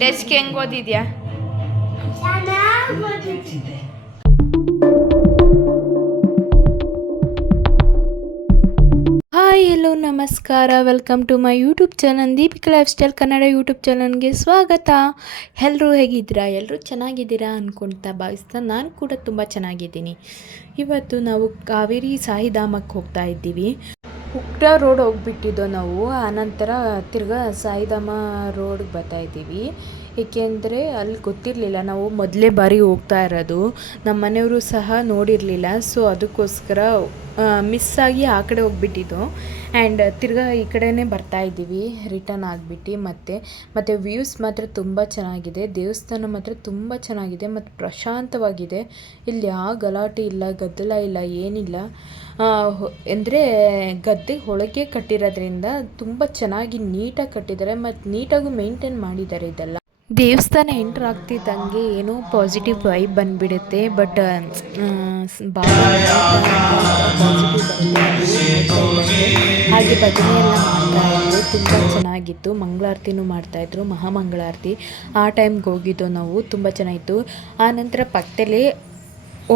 ಟೆಸ್ಟ್ಗೆ ಹೆಂಗೆ ಓದಿದ್ಯಾ? Hi hello ನಮಸ್ಕಾರ, welcome to my YouTube channel Deepika lifestyle Kannada YouTube ಚಾನಲ್ಗೆ ಸ್ವಾಗತ. ಎಲ್ಲರೂ ಹೇಗಿದ್ದೀರಾ? ಎಲ್ಲರೂ ಚೆನ್ನಾಗಿದ್ದೀರಾ ಅಂದ್ಕೊಳ್ತಾ ಭಾವಿಸ್ತಾ ನಾನು ಕೂಡ ತುಂಬ ಚೆನ್ನಾಗಿದ್ದೀನಿ. ಇವತ್ತು ನಾವು ಕಾವೇರಿ ಸಾಯಿಧಾಮಕ್ಕೆ ಹೋಗ್ತಾ ಇದ್ದೀವಿ. ಉಕ್ರಾ ರೋಡ್ ಹೋಗ್ಬಿಟ್ಟಿದ್ದೋ ನಾವು, ಆನಂತರ ತಿರ್ಗಾ ಸಾಯಿಧಾಮ ರೋಡ್ಗೆ ಬರ್ತಾಯಿದ್ದೀವಿ. ಏಕೆಂದರೆ ಅಲ್ಲಿ ಗೊತ್ತಿರಲಿಲ್ಲ, ನಾವು ಮೊದಲೇ ಬಾರಿ ಹೋಗ್ತಾ ಇರೋದು, ನಮ್ಮ ಮನೆಯವರು ಸಹ ನೋಡಿರಲಿಲ್ಲ. ಸೊ ಅದಕ್ಕೋಸ್ಕರ ಮಿಸ್ಸಾಗಿ ಆ ಕಡೆ ಹೋಗ್ಬಿಟ್ಟಿದ್ದು. ಆ್ಯಂಡ್ ತಿರ್ಗಾ ಈ ಕಡೆನೇ ಬರ್ತಾಯಿದ್ದೀವಿ ರಿಟರ್ನ್ ಆಗಿಬಿಟ್ಟು. ಮತ್ತು ವ್ಯೂಸ್ ಮಾತ್ರ ತುಂಬ ಚೆನ್ನಾಗಿದೆ, ದೇವಸ್ಥಾನ ಮಾತ್ರ ತುಂಬ ಚೆನ್ನಾಗಿದೆ ಮತ್ತು ಪ್ರಶಾಂತವಾಗಿದೆ. ಇಲ್ಲಿ ಯಾವ ಗಲಾಟೆ ಇಲ್ಲ, ಗದ್ದಲ ಇಲ್ಲ, ಏನಿಲ್ಲ. ಅಂದರೆ ಗದ್ದೆ ಒಳಗೆ ಕಟ್ಟಿರೋದ್ರಿಂದ ತುಂಬ ಚೆನ್ನಾಗಿ ನೀಟಾಗಿ ಕಟ್ಟಿದ್ದಾರೆ ಮತ್ತು ನೀಟಾಗೂ ಮೇಂಟೈನ್ ಮಾಡಿದ್ದಾರೆ. ಇದೆಲ್ಲ ದೇವಸ್ಥಾನ ಎಂಟ್ರ್ ಆಗ್ತಿದ್ದಂಗೆ ಏನೋ ಪಾಸಿಟಿವ್ ವೈಬ್ ಬಂದುಬಿಡುತ್ತೆ. ಬಟ್ ಬಾಬಾ ಪಾಸಿಟಿವ್ ಬರುತ್ತೆ. ಹಾಗೆ ಭಜನೆ ಎಲ್ಲ ಮಾಡ್ತಾಯಿದ್ರು, ತುಂಬ ಚೆನ್ನಾಗಿತ್ತು. ಮಂಗಳಾರತಿನೂ ಮಾಡ್ತಾಯಿದ್ರು, ಮಹಾಮಂಗಳಾರತಿ. ಆ ಟೈಮ್ಗೆ ಹೋಗಿದ್ದು ನಾವು, ತುಂಬ ಚೆನ್ನಾಗಿತ್ತು. ಆನಂತರ ಪಕ್ಕದಲ್ಲೇ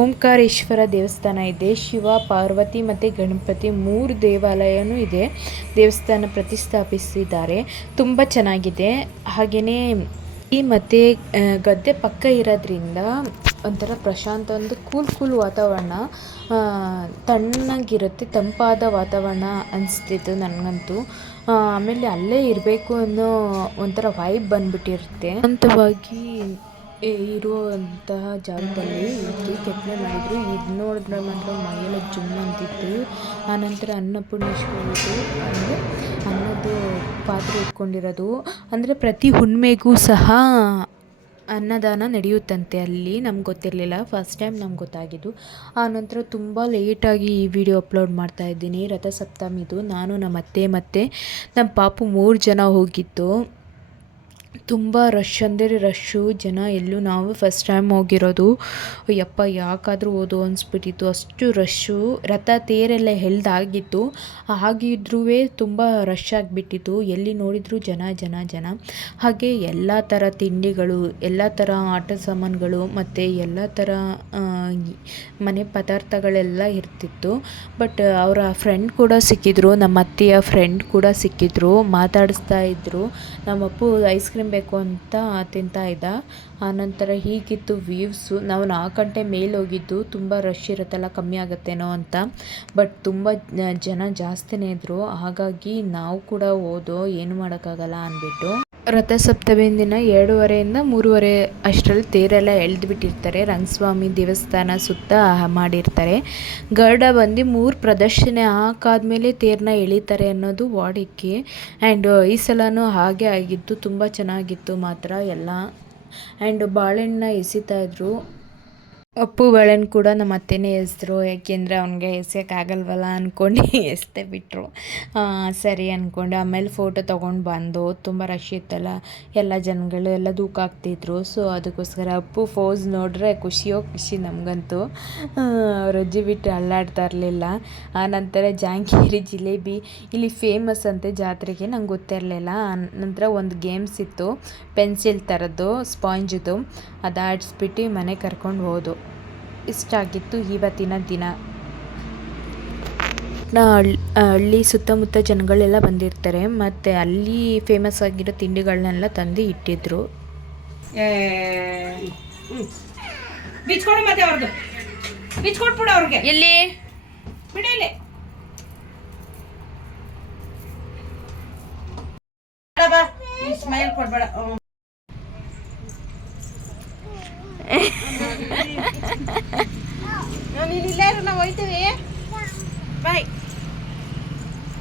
ಓಂಕಾರೇಶ್ವರ ದೇವಸ್ಥಾನ ಇದೆ. ಶಿವ, ಪಾರ್ವತಿ ಮತ್ತು ಗಣಪತಿ 3 ದೇವಾಲಯನೂ ಇದೆ. ದೇವಸ್ಥಾನ ಪ್ರತಿಷ್ಠಾಪಿಸಿದ್ದಾರೆ, ತುಂಬ ಚೆನ್ನಾಗಿದೆ. ಹಾಗೆಯೇ ಮತ್ತು ಗದ್ದೆ ಪಕ್ಕ ಇರೋದ್ರಿಂದ ಒಂಥರ ಪ್ರಶಾಂತ, ಒಂದು ಕೂಲ್ ವಾತಾವರಣ, ತಣ್ಣಗಿರುತ್ತೆ, ತಂಪಾದ ವಾತಾವರಣ ಅನಿಸ್ತಿತ್ತು ನನಗಂತೂ. ಆಮೇಲೆ ಅಲ್ಲೇ ಇರಬೇಕು ಅನ್ನೋ ಒಂಥರ ವೈಬ್ ಬಂದುಬಿಟ್ಟಿರುತ್ತೆ. ಶಾಂತವಾಗಿ ಇರುವಂತಹ ಜಾಗದಲ್ಲಿ ಇತ್ತು. ಕೆತ್ತನೆ ಮಾಡಿದ್ರು, ಇದು ನೋಡಿದ್ರೆ ಮಾತ್ರ ಮೈಯೆಲ್ಲ ಜುಮ್ ಅಂತಿತ್ತು. ಆನಂತರ ಅನ್ನಪೂರ್ಣೇಶ್ವರಿದು ಅಂದರೆ ಅನ್ನದ ಪಾತ್ರೆ ಇಟ್ಕೊಂಡಿರೋದು, ಅಂದರೆ ಪ್ರತಿ ಹುಣ್ಣಿಮೆಗೂ ಸಹ ಅನ್ನದಾನ ನಡೆಯುತ್ತಂತೆ ಅಲ್ಲಿ. ನಮ್ಗೆ ಗೊತ್ತಿರಲಿಲ್ಲ, ಫಸ್ಟ್ ಟೈಮ್ ನಮ್ಗೆ ಗೊತ್ತಾಗಿದ್ದು. ಆನಂತರ ತುಂಬ ಲೇಟಾಗಿ ಈ ವಿಡಿಯೋ ಅಪ್ಲೋಡ್ ಮಾಡ್ತಾಯಿದ್ದೀನಿ. ರಥಸಪ್ತಮಿದು ನಾನು, ನಮ್ಮ ಅತ್ತೆ ಮತ್ತು ನಮ್ಮ ಪಾಪು 3 ಜನ ಹೋಗಿದ್ದು. ತುಂಬ ರಶ್ ಅಂದರೆ ರಶ್ಶು ಜನ. ಎಲ್ಲೂ ನಾವು ಫಸ್ಟ್ ಟೈಮ್ ಹೋಗಿರೋದು. ಯಪ್ಪ ಯಾಕಾದರೂ ಓದು ಅನಿಸ್ಬಿಟ್ಟಿತ್ತು, ಅಷ್ಟು ರಶ್ಶು. ರಥ ತೇರೆಲ್ಲ ಎಳ್ದಾಗಿತ್ತು, ಆಗಿದ್ರೂ ತುಂಬ ರಶ್ ಆಗಿಬಿಟ್ಟಿತ್ತು. ಎಲ್ಲಿ ನೋಡಿದರೂ ಜನ. ಹಾಗೆ ಎಲ್ಲ ಥರ ತಿಂಡಿಗಳು, ಎಲ್ಲ ಥರ ಆಟ ಸಾಮಾನುಗಳು ಮತ್ತು ಎಲ್ಲ ಥರ ಮನೆ ಪದಾರ್ಥಗಳೆಲ್ಲ ಇರ್ತಿತ್ತು. ಬಟ್ ಅವರ ಫ್ರೆಂಡ್ ಕೂಡ ಸಿಕ್ಕಿದ್ರು, ನಮ್ಮ ಅತ್ತೆಯ ಫ್ರೆಂಡ್ ಕೂಡ ಸಿಕ್ಕಿದ್ರು, ಮಾತಾಡಿಸ್ತಾ ಇದ್ದರು. ನಮ್ಮಪ್ಪು ಐಸ್ ಕ್ರೀಮ್ ಬೇಕು ಅಂತ ತಿಂತಾ ಇದ್ದ. ಆನಂತರ ಹೀಗಿತ್ತು ವ್ಯೂವ್ಸು. ನಾವು 4 ಗಂಟೆ ಮೇಲೆ ಹೋಗಿದ್ದು, ತುಂಬ ರಶ್ ಇರುತ್ತಲ್ಲ, ಕಮ್ಮಿ ಆಗುತ್ತೇನೋ ಅಂತ. ಬಟ್ ತುಂಬ ಜನ ಜಾಸ್ತಿನೇ ಇದ್ದರು. ಹಾಗಾಗಿ ನಾವು ಕೂಡ ಹೋದೋ, ಏನು ಮಾಡೋಕ್ಕಾಗಲ್ಲ ಅಂದ್ಬಿಟ್ಟು. ರಥಸಪ್ತಮಿ ದಿನ 2:30 3:30 ಅಷ್ಟರಲ್ಲಿ ತೇರೆಲ್ಲ ಎಳೆದುಬಿಟ್ಟಿರ್ತಾರೆ. ರಂಗಸ್ವಾಮಿ ದೇವಸ್ಥಾನ ಸುತ್ತ ಮಾಡಿರ್ತಾರೆ. ಗರುಡ ಬಂದು 3 ಪ್ರದಕ್ಷಿಣೆ ಹಾಕಾದ್ಮೇಲೆ ತೇರನ್ನ ಎಳಿತಾರೆ ಅನ್ನೋದು ವಾಡಿಕೆ. ಆ್ಯಂಡ್ ಈ ಸಲನೂ ಹಾಗೆ ಆಗಿತ್ತು, ತುಂಬ ಚೆನ್ನಾಗಿತ್ತು ಮಾತ್ರ ಎಲ್ಲ. ಆ್ಯಂಡ್ ಬಾಳೆಹಣ್ಣನ್ನ ಎಸಿತಾಯಿದ್ರು. ಅಪ್ಪು ಬಾಳೆಹಣ್ಣು ಕೂಡ ನಮ್ಮ ಅತ್ತೆನೇ ಎಸೆದ್ರು, ಯಾಕೆಂದರೆ ಅವ್ನಿಗೆ ಎಸೆಯೋಕ್ಕಾಗಲ್ವಲ್ಲ ಅಂದ್ಕೊಂಡು ಎಸೆದೇ ಬಿಟ್ಟರು. ಸರಿ ಅಂದ್ಕೊಂಡು ಆಮೇಲೆ ಫೋಟೋ ತೊಗೊಂಡು ಬಂದು, ತುಂಬ ರಶ್ ಇತ್ತಲ್ಲ, ಎಲ್ಲ ಜನಗಳು ಎಲ್ಲ ದೂಕಾಗ್ತಿದ್ರು. ಸೊ ಅದಕ್ಕೋಸ್ಕರ ಅಪ್ಪು ಫೋಸ್ ನೋಡ್ರೆ ಖುಷಿ ನಮಗಂತೂ. ಅವ್ರ ಅಜ್ಜಿ ಬಿಟ್ಟು ಅಲ್ಲಾಡ್ತಾ ಇರಲಿಲ್ಲ. ಆನಂತರ ಜಾಂಗೀರಿ ಜಿಲೇಬಿ ಇಲ್ಲಿ ಫೇಮಸ್ ಅಂತೆ ಜಾತ್ರೆಗೆ, ನಂಗೆ ಗೊತ್ತಿರಲಿಲ್ಲ. ನಂತರ ಒಂದು ಗೇಮ್ಸ್ ಇತ್ತು, ಪೆನ್ಸಿಲ್ ಥರದ್ದು ಸ್ಪಾಂಜ್ದು, ಅದು ಆಡಿಸ್ಬಿಟ್ಟು ಮನೆ ಕರ್ಕೊಂಡು ಹೋದು. ಇಷ್ಟ ಆಗಿತ್ತು ಇವತ್ತಿನ ದಿನ. ಹಳ್ಳಿ ಸುತ್ತಮುತ್ತ ಜನಗಳೆಲ್ಲ ಬಂದಿರ್ತಾರೆ, ಮತ್ತು ಅಲ್ಲಿ ಫೇಮಸ್ ಆಗಿರೋ ತಿಂಡಿಗಳನ್ನೆಲ್ಲ ತಂದು ಇಟ್ಟಿದ್ರು. ಎಲ್ಲಿ ಸ್ಮೈಲ್ ಕೊಡ್ಬೇಡ. ನೀನಿಲ್ಲ, ನಾವು ಹೋಯ್ತೀವಿ, ಬಾಯ್.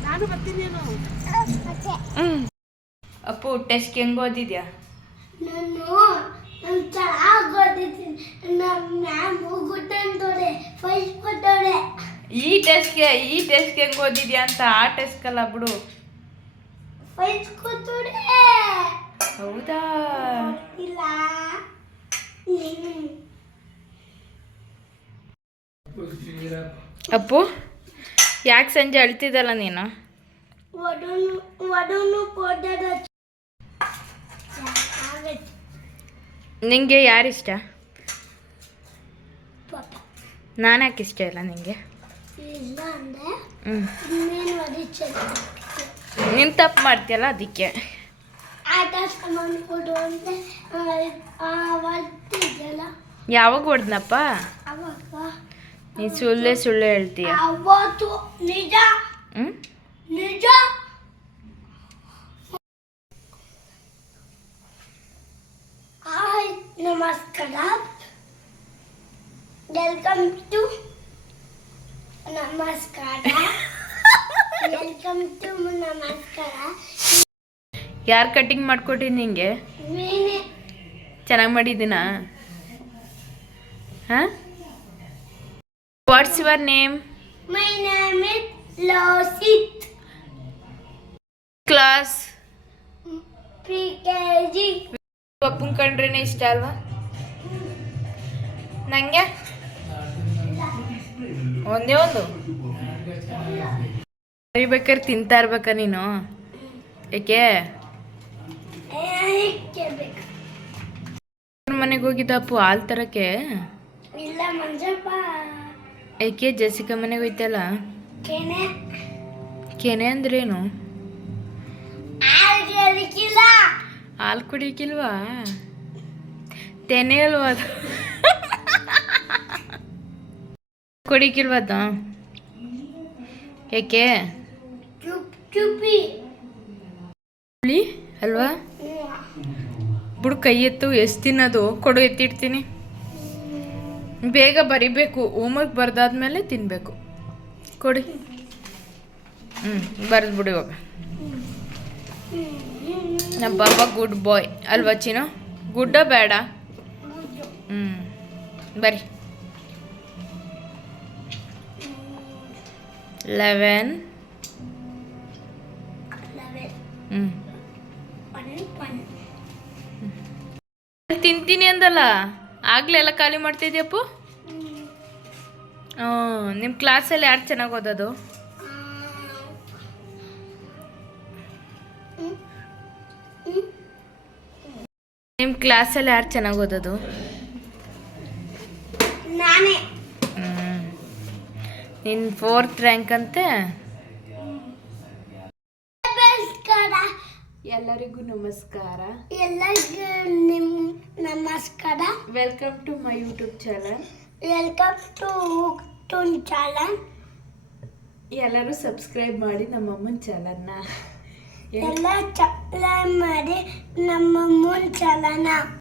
ನಾನು ಬರ್ತೀನಿ. ಅಪ್ಪು ಟೆಸ್ಟ್ಗೆ ಹೆಂಗೆ ಓದಿದ್ಯಾ? ಈ ಟೆಸ್ಟ್ಗೆ ಹೆಂಗೆ ಓದಿದ್ಯಾ ಅಂತ ಆ ಟೆಸ್ಟ್ಗಲ್ಲ ಬಿಡು. ಹೌದಾ? ಇಲ್ಲ. ಅಪ್ಪು ಯಾಕೆ ಸಂಜೆ ಅಳ್ತಿದ್ದಲ್ಲ ನೀನು? ನಿಂಗೆ ಯಾರಿಷ್ಟ? ಪಾಪ ನಾನು ಯಾಕೆ ಇಷ್ಟ ಇಲ್ಲ ನಿಂಗೆ? ಇಲ್ಲ ಅಂದರೆ ಹ್ಞೂ ನೀನು ನೀನು ತಪ್ಪು ಮಾಡ್ತೀಯಲ್ಲ ಅದಕ್ಕೆ. ಆಟ ಸಾಮಾನು ಕೊಡು ಅಂತ ಅವತ್ತಿದ್ದಲ್ಲ. ಯಾವಾಗ ಹೊಡೆದ್ನಪ್ಪ? ಅವಾಗ ನೀನು ಸುಳ್ಳು ಹೇಳ್ತೀಯ. ಅವತ್ತು ನಿಜ ಹ್ಞೂ ನಿಜ. ಹಾಯ್ ನಮಸ್ಕಾರ, ವೆಲ್ಕಮ್ ಟು ನಮಸ್ಕಾರ. ಯಾರು ಕಟ್ಟಿಂಗ್ ಮಾಡ್ಕೊಟ್ಟಿದ್ದು ನಿಂಗೆ? ನೀನೆ. ಚೆನ್ನಾಗಿ ಮಾಡಿದ್ದೀನಾ? ಹಾಂ, what's your name? My name is ಲೋಸಿತ್. ಕ್ಲಾಸ್? PKG. ಪಪ್ಪನ್ ಕಂಡ್ರೇನೆ ಇಷ್ಟ ಅಲ್ವಾ ನನಗೆ? ಒಂದೇ ಒಂದು ಬೇಕಾದ್ರೆ ತಿಂತಾ ಇರ್ಬೇಕಾ ನೀನು? ಏಕೆ ಮನೆಗೆ ಹೋಗಿದ್ದಪ್ಪು ಹಾಲು ತರಕ್ಕೆ? ಇಲ್ಲ ಮಂಜಪ್ಪ. ಏಕೆ ಜಸಿಕಾ ಮನೆಗೆ ಹೋಯ್ತಲ್ಲ? ಕೆನೆ. ಕೆನೆ ಅಂದ್ರೇನು? ಹಾಲು ಕುಡಿಯಕ್ಕಿಲ್ವಾ? ತೆನೆ ಅಲ್ವಾ ಅದು? ಕುಡಿಯಕ್ಕಿಲ್ವಾ ಅದು? ಏಕೆ? ಚುಪ್ಪಿ ಅಲ್ವಾ? ಬಿಡು, ಕೈ ಎತ್ತು. ಎಷ್ಟು ತಿನ್ನೋದು? ಕೊಡು, ಎತ್ತಿಡ್ತೀನಿ. ಬೇಗ ಬರಿಬೇಕು, ಹೋಮ್ವರ್ಕ್ ಬರ್ದಾದ್ಮೇಲೆ ತಿನ್ನಬೇಕು. ಕೊಡಿ. ಬರೆದು ಬಿಡು ಇವಾಗ. ನಮ್ಮ ಪಾಪ ಗುಡ್ ಬಾಯ್ ಅಲ್ವಾ ಚಿನ್ನು? ಗುಡ್ಡ ಬೇಡ? ಬರಿ. 11. ತಿಂತೀನಿ ಅಂದಲ್ಲ, ಆಗ್ಲೇ ಎಲ್ಲ ಖಾಲಿ ಮಾಡ್ತಿದ್ಯಪ್ಪು. ನಿಮ್ಮ ಕ್ಲಾಸಲ್ಲಿ ಯಾರು ಚೆನ್ನಾಗಿ ಓದೋದು? ನಿಮ್ಮ ಕ್ಲಾಸಲ್ಲಿ ಯಾರು ಚೆನ್ನಾಗಿ ಓದೋದು? ನಾನೇ. ನಿನ್ನ 4th ರ್ಯಾಂಕ್ ಅಂತೆ. ಎಲ್ಲರಿಗೂ ನಮಸ್ಕಾರ. ನಮಸ್ಕಾರ. Welcome to my YouTube channel. ಎಲ್ಲರೂ ಸಬ್ಸ್ಕ್ರೈಬ್ ಮಾಡಿ ನಮ್ಮಮ್ಮನ ಚಾನಲ್ನ.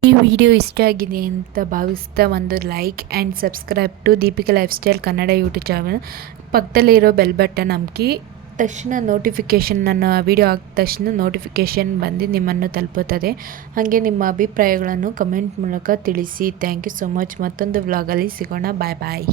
ಈ ವಿಡಿಯೋ ಇಷ್ಟ ಆಗಿದೆ ಅಂತ ಭಾವಿಸ್ತಾ ಒಂದು like and subscribe to Deepika lifestyle Kannada YouTube channel. ಪಕ್ಕದಲ್ಲಿರೋ ಬೆಲ್ ಬಟನ್ ಅಮ್ಕಿ ತಕ್ಷಣ ನೋಟಿಫಿಕೇಷನ್, ನನ್ನ ವಿಡಿಯೋ ಹಾಕಿದ ತಕ್ಷಣ ನೋಟಿಫಿಕೇಷನ್ ಬಂದು ನಿಮ್ಮನ್ನು ತಲುಪುತ್ತದೆ. ಹಾಗೆ ನಿಮ್ಮ ಅಭಿಪ್ರಾಯಗಳನ್ನು ಕಮೆಂಟ್ ಮೂಲಕ ತಿಳಿಸಿ. Thank you so much. ಮತ್ತೊಂದು ವ್ಲಾಗಲ್ಲಿ ಸಿಗೋಣ. ಬಾಯ್ ಬಾಯ್.